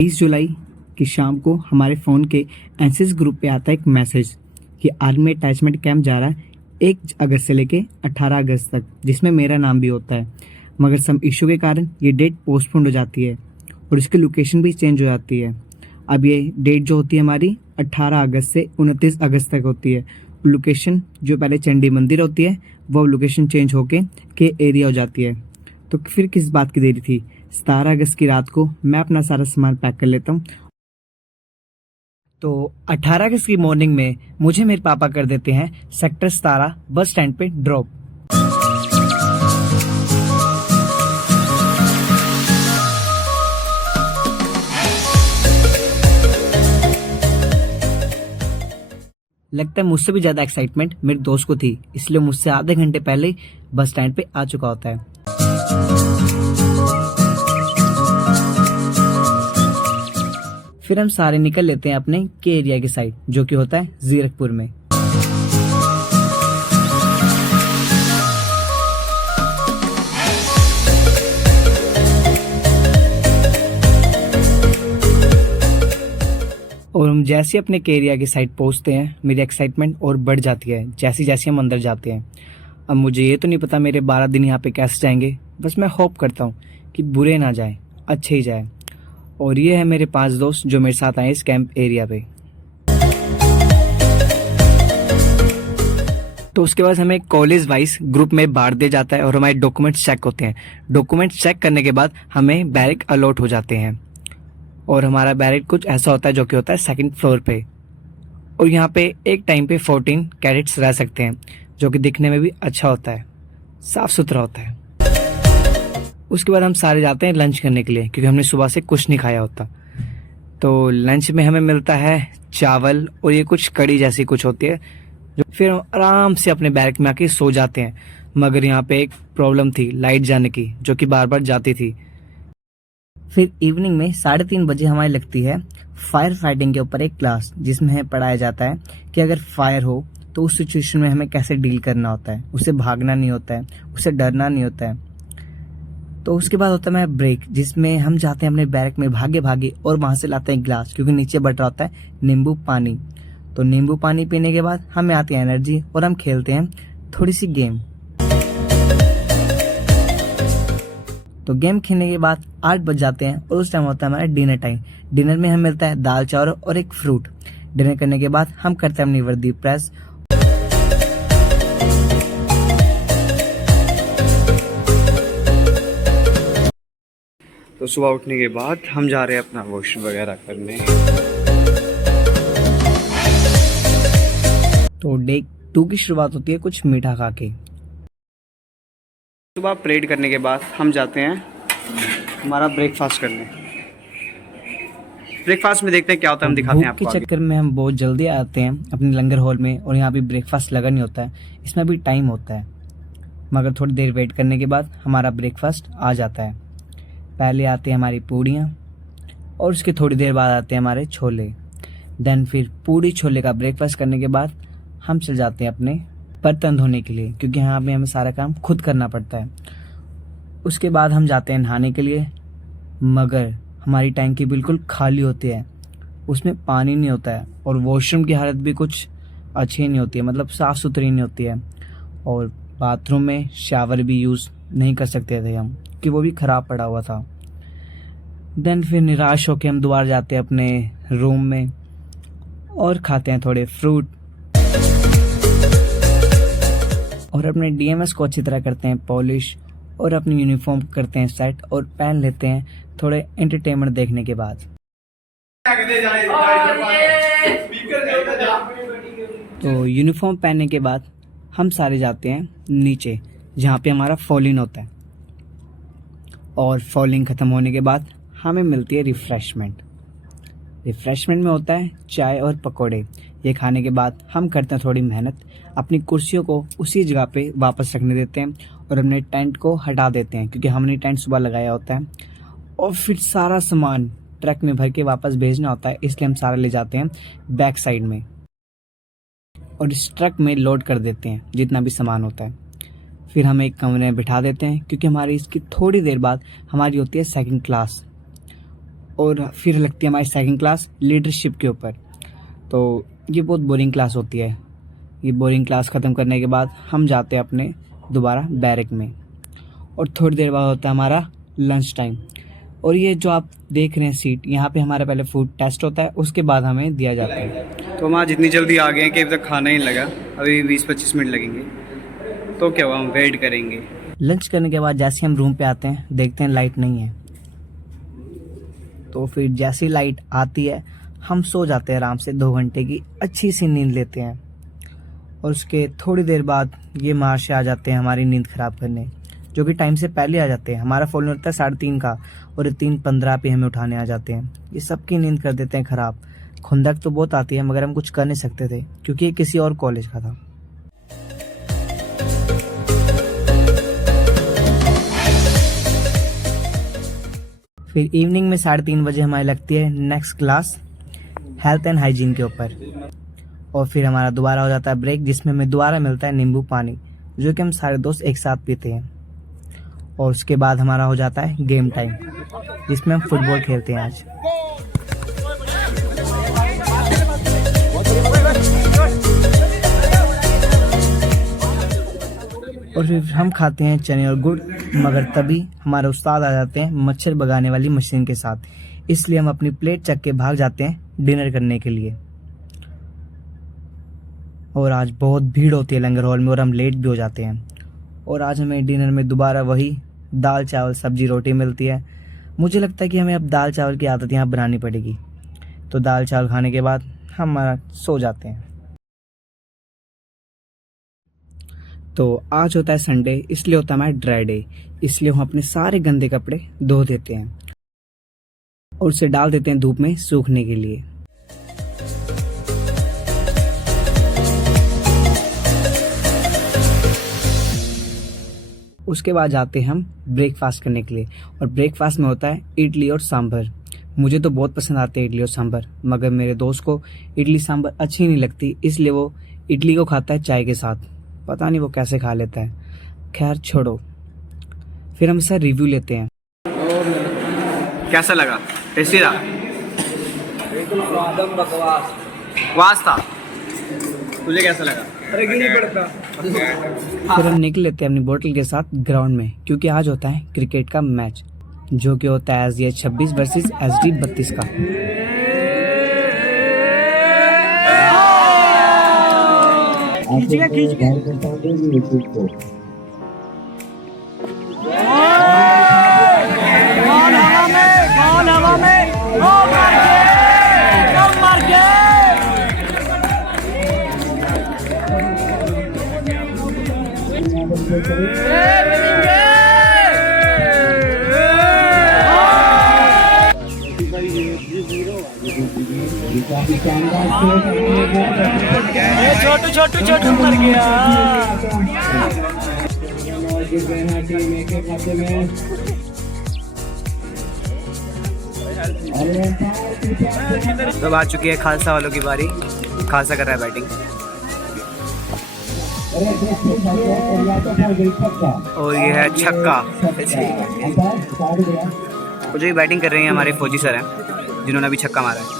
20 जुलाई की शाम को हमारे फ़ोन के एनएसएस ग्रुप पे आता है एक मैसेज कि आर्मी अटैचमेंट कैंप जा रहा है 1 अगस्त से लेके 18 अगस्त तक, जिसमें मेरा नाम भी होता है। मगर सम इशू के कारण ये डेट पोस्टपोन हो जाती है और इसकी लोकेशन भी चेंज हो जाती है। अब ये डेट जो होती है हमारी 18 अगस्त से 29 अगस्त तक होती है। लोकेशन जो पहले चंडी मंदिर होती है वो लोकेशन चेंज होके के एरिया हो जाती है। तो फिर किस बात की देरी थी। 17 अगस्त की रात को मैं अपना सारा सामान पैक कर लेता हूँ। तो 18 अगस्त की मॉर्निंग में मुझे मेरे पापा कर देते हैं सेक्टर 17 बस स्टैंड पे ड्रॉप। लगता है मुझसे भी ज्यादा एक्साइटमेंट मेरे दोस्त को थी, इसलिए मुझसे आधे घंटे पहले ही बस स्टैंड पे आ चुका होता है। फिर हम सारे निकल लेते हैं अपने के एरिया की साइड, जो कि होता है जीरकपुर में। और हम जैसे अपने के एरिया की साइड पहुंचते हैं मेरी एक्साइटमेंट और बढ़ जाती है जैसे जैसे हम अंदर जाते हैं। अब मुझे ये तो नहीं पता मेरे 12 दिन यहाँ पे कैसे जाएंगे, बस मैं होप करता हूँ कि बुरे ना जाए, अच्छे ही जाए। और ये है मेरे 5 दोस्त जो मेरे साथ आए इस कैंप एरिया पे। तो उसके बाद हमें कॉलेज वाइज ग्रुप में बांट दिया जाता है और हमारे डॉक्यूमेंट्स चेक होते हैं। डॉक्यूमेंट्स चेक करने के बाद हमें बैरक अलॉट हो जाते हैं और हमारा बैरक कुछ ऐसा होता है जो कि होता है 2nd फ्लोर पे। और यहाँ पे एक टाइम पे 14 कैडेट्स रह सकते हैं, जो कि दिखने में भी अच्छा होता है, साफ सुथरा होता है। उसके बाद हम सारे जाते हैं लंच करने के लिए, क्योंकि हमने सुबह से कुछ नहीं खाया होता। तो लंच में हमें मिलता है चावल और ये कुछ कड़ी जैसी कुछ होती है, जो फिर हम आराम से अपने बैरक में आके सो जाते हैं। मगर यहाँ पे एक प्रॉब्लम थी लाइट जाने की, जो कि बार बार जाती थी। फिर इवनिंग में 3:30 बजे हमारी लगती है फायर फाइटिंग के ऊपर एक क्लास, जिसमें हमें पढ़ाया जाता है कि अगर फायर हो तो उस सिचुएशन में हमें कैसे डील करना होता है। उससे भागना नहीं होता है, उससे डरना नहीं होता है। तो उसके बाद होता है ब्रेक, जिसमें हम जाते हैं अपने बैरक में भागे भागे और वहां से लाते हैं गिलास, क्योंकि नीचे बट रहा होता है नींबू पानी। तो नींबू पानी पीने के बाद हमें आती है एनर्जी और हम खेलते हैं थोड़ी सी गेम। तो गेम खेलने के बाद 8 बज जाते हैं और उस टाइम होता है हमारा डिनर टाइम। डिनर में हमें मिलता है दाल चावल और एक फ्रूट। डिनर करने के बाद हम करते हैं अपनी वर्दी प्रेस। तो सुबह उठने के बाद हम जा रहे हैं अपना वॉशरूम वगैरह करने। तो डे 2 की शुरुआत होती है कुछ मीठा खा के। सुबह परेड करने के बाद हम जाते हैं हमारा ब्रेकफास्ट करने। ब्रेकफास्ट में देखते हैं क्या होता है, हम दिखाते हैं आपको। भूख के चक्कर में हम बहुत जल्दी आते हैं अपने लंगर हॉल में, और यहाँ भी ब्रेकफास्ट लगा नहीं होता है, इसमें भी टाइम होता है। मगर थोड़ी देर वेट करने के बाद हमारा ब्रेकफास्ट आ जाता है। पहले आते हैं हमारी पूड़ियाँ और उसके थोड़ी देर बाद आते हैं हमारे छोले। देन फिर पूड़ी छोले का ब्रेकफास्ट करने के बाद हम चल जाते हैं अपने बर्तन धोने के लिए, क्योंकि यहाँ पे हमें सारा काम खुद करना पड़ता है। उसके बाद हम जाते हैं नहाने के लिए, मगर हमारी टैंकी बिल्कुल खाली होती है, उसमें पानी नहीं होता है और वॉशरूम की हालत भी कुछ अच्छी नहीं होती है, मतलब साफ़ सुथरी नहीं होती है। और बाथरूम में शावर भी यूज़ नहीं कर सकते थे हम, कि वो भी ख़राब पड़ा हुआ था। देन फिर निराश होकर हम दोबारा जाते हैं अपने रूम में और खाते हैं थोड़े फ्रूट और अपने डीएमएस को अच्छी तरह करते हैं पॉलिश और अपनी यूनिफॉर्म करते हैं सेट और पहन लेते हैं थोड़े एंटरटेनमेंट देखने के बाद। तो यूनिफॉर्म पहनने के बाद हम सारे जाते हैं नीचे, जहाँ पे हमारा फॉलिंग होता है। और फॉलिंग ख़त्म होने के बाद हमें मिलती है रिफ़्रेशमेंट। रिफ़्रेशमेंट में होता है चाय और पकोड़े। ये खाने के बाद हम करते हैं थोड़ी मेहनत, अपनी कुर्सियों को उसी जगह पे वापस रखने देते हैं और अपने टेंट को हटा देते हैं, क्योंकि हमने टेंट सुबह लगाया होता है। और फिर सारा सामान ट्रक में भर के वापस भेजना होता है, इसलिए हम सारा ले जाते हैं बैक साइड में और इस ट्रक में लोड कर देते हैं जितना भी सामान होता है। फिर हम एक कमरे में बिठा देते हैं, क्योंकि हमारी इसकी थोड़ी देर बाद हमारी होती है 2nd क्लास। और फिर लगती है हमारी सेकंड क्लास लीडरशिप के ऊपर। तो ये बहुत बोरिंग क्लास होती है। ये बोरिंग क्लास ख़त्म करने के बाद हम जाते हैं अपने दोबारा बैरक में, और थोड़ी देर बाद होता है हमारा लंच टाइम। और ये जो आप देख रहे हैं सीट, यहाँ पे हमारा पहले फूड टेस्ट होता है, उसके बाद हमें दिया जाता है। तो हम आज इतनी जल्दी आ गए हैं कि अभी तक खाना ही नहीं लगा, अभी 20-25 मिनट लगेंगे। तो क्या हुआ, हम वेट करेंगे। लंच करने के बाद जैसे हम रूम पे आते हैं, देखते हैं लाइट नहीं है। तो फिर जैसी लाइट आती है हम सो जाते हैं आराम से, 2 घंटे की अच्छी सी नींद लेते हैं। और उसके थोड़ी देर बाद ये महाशय आ जाते हैं हमारी नींद ख़राब करने, जो कि टाइम से पहले आ जाते हैं। हमारा फ़ोन होता है 3:30 का, और ये 3:15 पे हमें उठाने आ जाते हैं। ये सबकी नींद कर देते हैं ख़राब। खुंदक तो बहुत आती है, मगर हम कुछ कर नहीं सकते थे क्योंकि ये किसी और कॉलेज का था। फिर इवनिंग में 3:30 बजे हमारी लगती है next class health and hygiene के ऊपर। और फिर हमारा दोबारा हो जाता है ब्रेक, जिसमें हमें दोबारा मिलता है नींबू पानी, जो कि हम सारे दोस्त एक साथ पीते हैं। और उसके बाद हमारा हो जाता है गेम टाइम, जिसमें हम फुटबॉल खेलते हैं आज। और फिर हम खाते हैं चने और गुड़, मगर तभी हमारे उस्ताद आ जाते हैं मच्छर भगाने वाली मशीन के साथ। इसलिए हम अपनी प्लेट चक के भाग जाते हैं डिनर करने के लिए। और आज बहुत भीड़ होती है लंगर हॉल में, और हम लेट भी हो जाते हैं। और आज हमें डिनर में दोबारा वही दाल चावल सब्जी रोटी मिलती है। मुझे लगता है कि हमें अब दाल चावल की आदत यहाँ बनानी पड़ेगी। तो दाल चावल खाने के बाद हम सो जाते हैं। तो आज होता है संडे, इसलिए होता है हमारा ड्राई डे। इसलिए हम अपने सारे गंदे कपड़े धो देते हैं और उसे डाल देते हैं धूप में सूखने के लिए। उसके बाद जाते हैं हम ब्रेकफास्ट करने के लिए, और ब्रेकफास्ट में होता है इडली और सांभर। मुझे तो बहुत पसंद आते हैं इडली और सांभर, मगर मेरे दोस्त को इडली सांभर अच्छी नहीं लगती, इसलिए वो इडली को खाता है चाय के साथ। पता नहीं वो कैसे खा लेता है। खैर छोड़ो, फिर हम इसका रिव्यू लेते हैं। कैसा लगा? टेस्टी रहा? एकदम बकवास। वास था। तुझे कैसा लगा? अरे गिर नहीं पड़ता। फिर हम निकल लेते हैं अपनी बोतल के साथ ग्राउंड में, क्योंकि आज होता है क्रिकेट का मैच, जो कि होता है SDH 26 वर्सेस SD 32 का। छोटू मर गया। अब आ चुकी है खालसा वालों की बारी। खालसा कर रहा है बैटिंग, और ये है छक्का। और जो ये बैटिंग कर रहे हैं हमारे फौजी सर हैं, जिन्होंने अभी छक्का मारा है।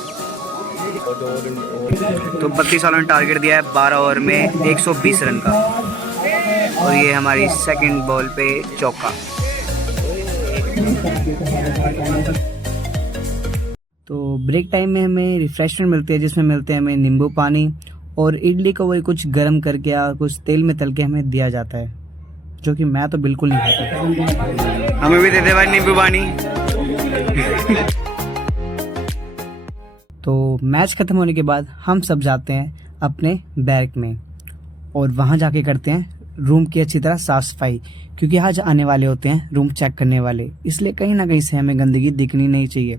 तो 32 वालों ने टारगेट दिया है 12 ओवर में 120 रन का, और ये हमारी सेकंड बॉल पे चौका। तो ब्रेक टाइम में हमें रिफ्रेशमेंट मिलती है, जिसमें मिलते हैं हमें नींबू पानी, और इडली को वही कुछ गर्म करके या कुछ तेल में तल के हमें दिया जाता है, जो कि मैं तो बिल्कुल नहीं खाता। हमें भी दे दे भाई नींबू पानी। तो मैच खत्म होने के बाद हम सब जाते हैं अपने बैरक में, और वहाँ जाके करते हैं रूम की अच्छी तरह साफ सफाई, क्योंकि आज आने वाले होते हैं रूम चेक करने वाले। इसलिए कहीं ना कहीं से हमें गंदगी दिखनी नहीं चाहिए,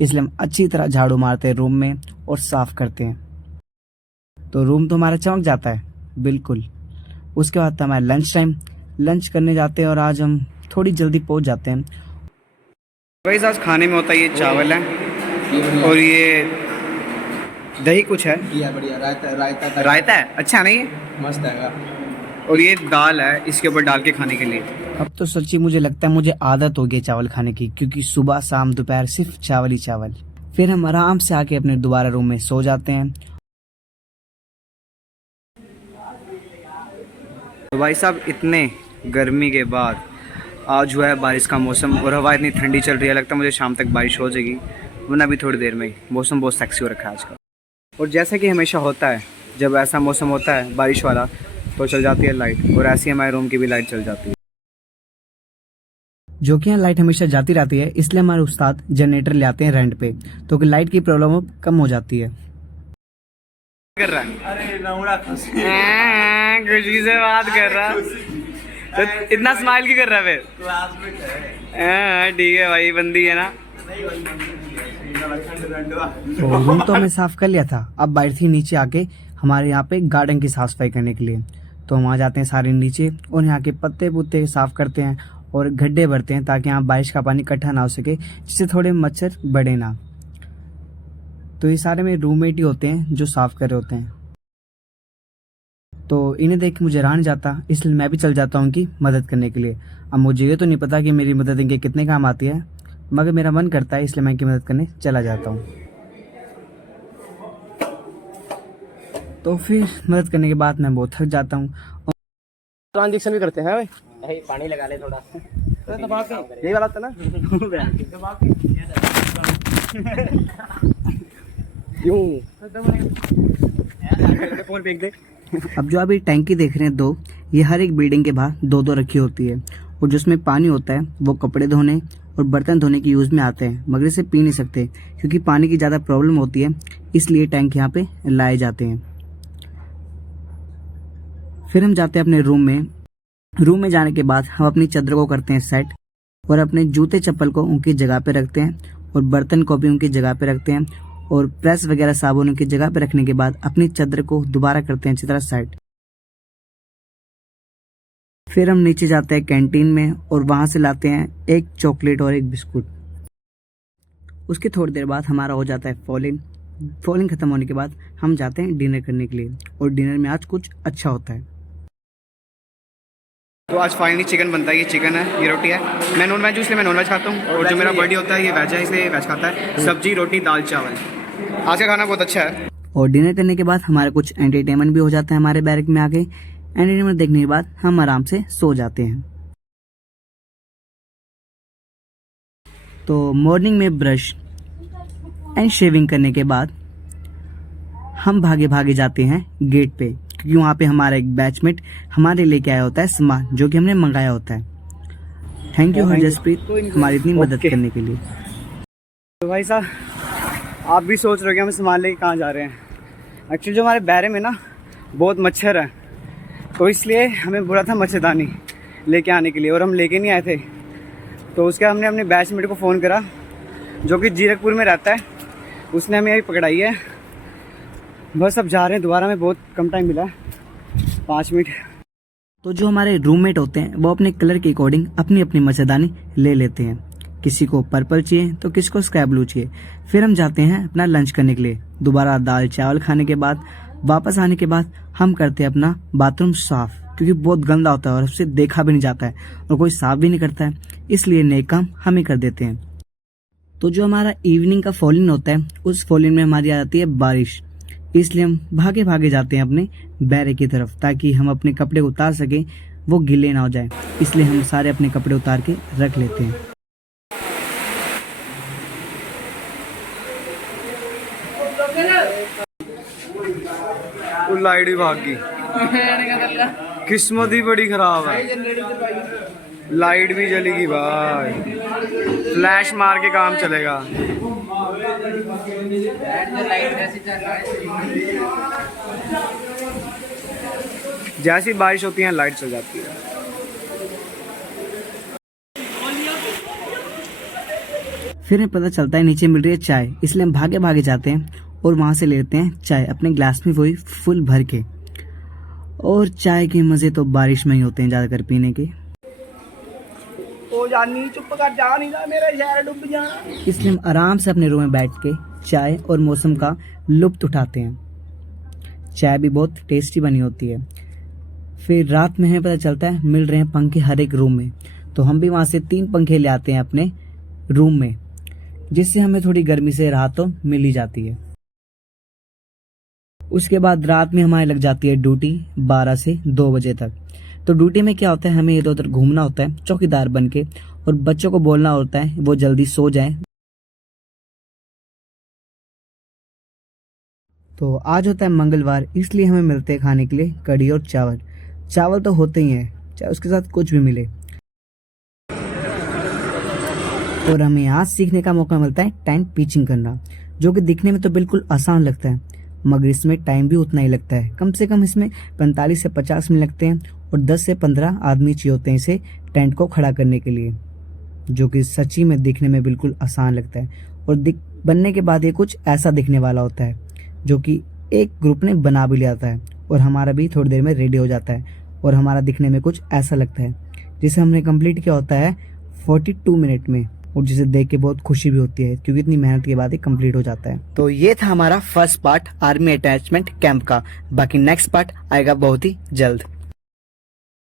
इसलिए हम अच्छी तरह झाड़ू मारते हैं रूम में और साफ करते हैं। तो रूम तो हमारा चमक जाता है बिल्कुल। उसके बाद हमारा लंच टाइम, लंच करने जाते हैं, और आज हम थोड़ी जल्दी पहुंच जाते हैं। भाई आज खाने में होता है ये चावल है, और ये दही कुछ है, बढ़िया रायता रायता है। अच्छा नहीं है? मस्त है। और ये दाल है, इसके ऊपर डाल के खाने के लिए। अब तो सच्ची मुझे लगता है मुझे आदत हो गई चावल खाने की, क्योंकि सुबह शाम दोपहर सिर्फ चावल ही चावल। फिर हम आराम से आके अपने दोबारा रूम में सो जाते हैं। तो भाई साहब, इतने गर्मी के बाद आज हुआ है बारिश का मौसम और हवा इतनी ठंडी चल रही है, लगता है मुझे शाम तक बारिश हो जाएगी, वरना अभी थोड़ी देर में ही। मौसम बहुत सेक्सी हो रखा है आज का। और जैसा कि हमेशा होता है, जब ऐसा मौसम होता है बारिश वाला, तो चल जाती है लाइट, और ऐसी हमारे रूम की भी लाइट चल जाती है। जो कि यहाँ लाइट हमेशा जाती रहती है, इसलिए हमारे उस्ताद जनरेटर ले आते हैं रेंट पे, तो कि लाइट की प्रॉब्लम अब कम हो जाती है। कर रहा है अरे नौड़ा खुशी खुशी से बात कर रहा, तो इतना स्माइल क्यों कर रहा है फिर? क्लासमेट है। ठीक है भाई, बंदी है ना। तो रूम तो हमें साफ कर लिया था, अब बाहर थी नीचे आके हमारे यहाँ पे गार्डन की साफ सफाई करने के लिए। तो हम आ जाते हैं सारे नीचे और यहाँ के पत्ते पुत्ते साफ करते हैं और गड्ढे भरते हैं, ताकि यहाँ बारिश का पानी इकट्ठा ना हो सके, जिससे थोड़े मच्छर बढ़े ना। तो ये सारे मेरे रूममेट ही होते हैं जो साफ कर रहे होते हैं। तो इन्हें देख के मुझे रहा नहीं जाता, इसलिए मैं भी चल जाता हूँ उनकी मदद करने के लिए। अब मुझे ये तो नहीं पता कि मेरी मदद इनके कितने काम आती है, मगर मेरा मन करता है, इसलिए मैं इनकी मदद करने चला जाता हूँ। तो फिर मदद करने के बाद मैं बहुत थक जाता हूँ। ट्रांजेक्शन भी करते हैं भाई। भाई पानी लगा ले थोड़ा। यही वाला था ना। फोन फेंक दे। अब जो अभी टैंकी देख रहे हैं दो, ये हर एक बिल्डिंग के बाहर दो दो रखी होती है, और जिसमें पानी होता है वो कपड़े धोने और बर्तन धोने की यूज में आते हैं, मगर इसे पी नहीं सकते क्योंकि पानी की ज़्यादा प्रॉब्लम होती है, इसलिए टैंक यहाँ पे लाए जाते हैं। फिर हम जाते हैं अपने रूम में। रूम में जाने के बाद हम अपनी चादर को करते हैं सेट, और अपने जूते चप्पल को उनकी जगह पे रखते हैं, और बर्तन को भी उनकी जगह पे रखते हैं, और प्रेस वगैरह साबुन उनकी जगह पे रखने के बाद अपनी चादर को दोबारा करते हैं अच्छी तरह सेट। फिर हम नीचे जाते हैं कैंटीन में और वहां से लाते हैं एक चॉकलेट और एक बिस्कुट। उसकी थोड़ी देर बाद हमारा हो जाता है फॉलिंग। फॉलिंग खत्म होने के बाद हम जाते हैं डिनर करने के लिए, और डिनर में आज कुछ अच्छा होता है। तो आज फाइनली चिकन बनता है। ये चिकन है, ये रोटी है। मैं नॉन वेज हूँ इसलिए मैं नॉन वेज खाता हूँ, और जो मेरा बर्थडे होता है ये वेज है इसलिए वेज खाता है। सब्जी, रोटी, दाल, चावल। आज का खाना बहुत अच्छा है। और डिनर करने के बाद हमारे कुछ एंटरटेनमेंट भी हो जाता है हमारे बैरक में आके। एंटरटेनमेंट देखने के बाद हम आराम से सो जाते हैं। तो मॉर्निंग में ब्रश एंड शेविंग करने के बाद हम भागे भागे जाते हैं गेट पे, क्योंकि वहाँ पे हमारा एक बैचमेट हमारे लेके आया होता है सामान जो कि हमने मंगाया होता है। थैंक यू हरजसप्रीत हमारी इतनी मदद करने के लिए। तो भाई साहब, आप भी सोच रहे हो कि हम सामान लेके कहाँ जा रहे हैं। एक्चुअली जो हमारे बैरे में ना बहुत मच्छर है, तो इसलिए हमें बोला था मच्छरदानी लेके आने के लिए, और हम लेके नहीं आए थे। तो उसके हमने अपने बैचमेट को फ़ोन करा जो कि जीरकपुर में रहता है, उसने हमें यही पकड़ाई है। बस अब जा रहे हैं दोबारा, में बहुत कम टाइम मिला है, 5 मिनट। तो जो हमारे रूममेट होते हैं वो अपने कलर के अकॉर्डिंग अपनी अपनी मच्छरदानी ले लेते हैं। किसी को पर्पल चाहिए तो किसी को स्काई ब्लू चाहिए। फिर हम जाते हैं अपना लंच करने के लिए। दोबारा दाल चावल खाने के बाद वापस आने के बाद हम करते हैं अपना बाथरूम साफ, क्योंकि बहुत गंदा होता है और उससे देखा भी नहीं जाता है और कोई साफ भी नहीं करता है, इसलिए नए काम हम ही कर देते हैं। तो जो हमारा इवनिंग का फॉलिन होता है, उस फॉलिन में हमारी आ जाती है बारिश, इसलिए हम भागे भागे जाते हैं अपने बैरे की तरफ, ताकि हम अपने कपड़े उतार सकें, वो गीले ना हो जाए। इसलिए हम सारे अपने कपड़े उतार के रख लेते हैं। लाइट भी भाग गई, किस्मत ही बड़ी खराब है। लाइट भी जलेगी भाई, फ्लैश मार के काम चलेगा। जैसी बारिश होती है लाइट चल जाती है। फिर हमें पता चलता है नीचे मिल रही है चाय, इसलिए हम भागे भागे जाते हैं और वहां से लेते हैं चाय अपने ग्लास में, वही फुल भर के। और चाय के मजे तो बारिश में ही होते हैं ज्यादातर पीने के। ओ जानी चुप कर जा, नहीं जा मेरा शहर डूब जाना। इसलिए हम आराम से अपने रूम में बैठ के चाय और मौसम का लुत्फ उठाते हैं। चाय भी बहुत टेस्टी बनी होती है। फिर रात में हमें पता चलता है मिल रहे हैं पंखे हर एक रूम में, तो हम भी वहां से 3 पंखे ले आते हैं अपने रूम में, जिससे हमें थोड़ी गर्मी से राहत तो मिल ही जाती है। उसके बाद रात में हमारी लग जाती है ड्यूटी 12 से 2 बजे तक। तो ड्यूटी में क्या होता है, हमें इधर उधर घूमना होता है चौकीदार बन के, और बच्चों को बोलना होता है वो जल्दी सो जाएं। तो आज होता है मंगलवार, इसलिए हमें मिलते हैं खाने के लिए कढ़ी और चावल। चावल तो होते ही हैं, चाहे उसके साथ कुछ भी मिले। और हमें यहाँ सीखने का मौका मिलता है टाइम पिचिंग करना, जो कि दिखने में तो बिल्कुल आसान लगता है, मगर इसमें टाइम भी उतना ही लगता है। कम से कम इसमें 45 से 50 मिनट लगते हैं, और 10 से 15 आदमी चाहिए होते हैं इसे टेंट को खड़ा करने के लिए, जो कि सच्ची में दिखने में बिल्कुल आसान लगता है। और बनने के बाद ये कुछ ऐसा दिखने वाला होता है, जो कि एक ग्रुप ने बना भी लिया है, और हमारा भी थोड़ी देर में रेडी हो जाता है, और हमारा दिखने में कुछ ऐसा लगता है, जिसे हमने कंप्लीट किया होता है 42 मिनट में, और जिसे देख के बहुत खुशी भी होती है, क्योंकि इतनी मेहनत के बाद ये कंप्लीट हो जाता है। तो ये था हमारा first part army attachment camp का। बाकी नेक्स्ट पार्ट आएगा बहुत ही जल्द।